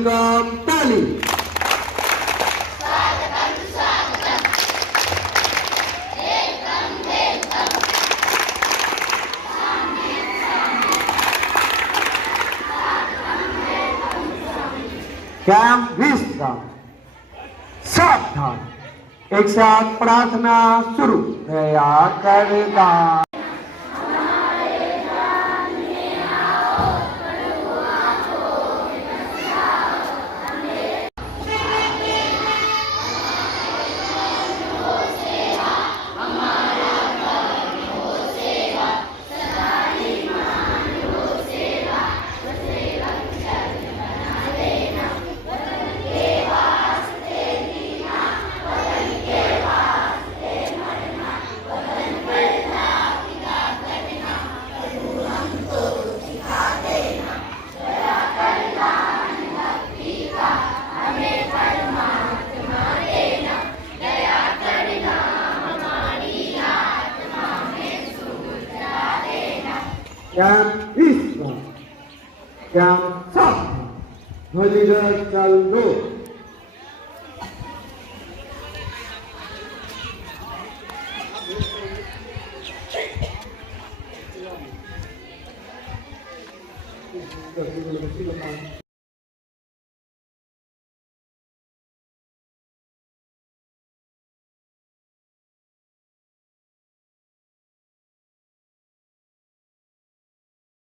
Welcome ताली। Camp विश्राम। सावधान, एक साथ प्रार्थना शुरू। दया करता कैंप विश्राम। कैंप सावधान, ध्वनिरथ चल दो। Terima kasih.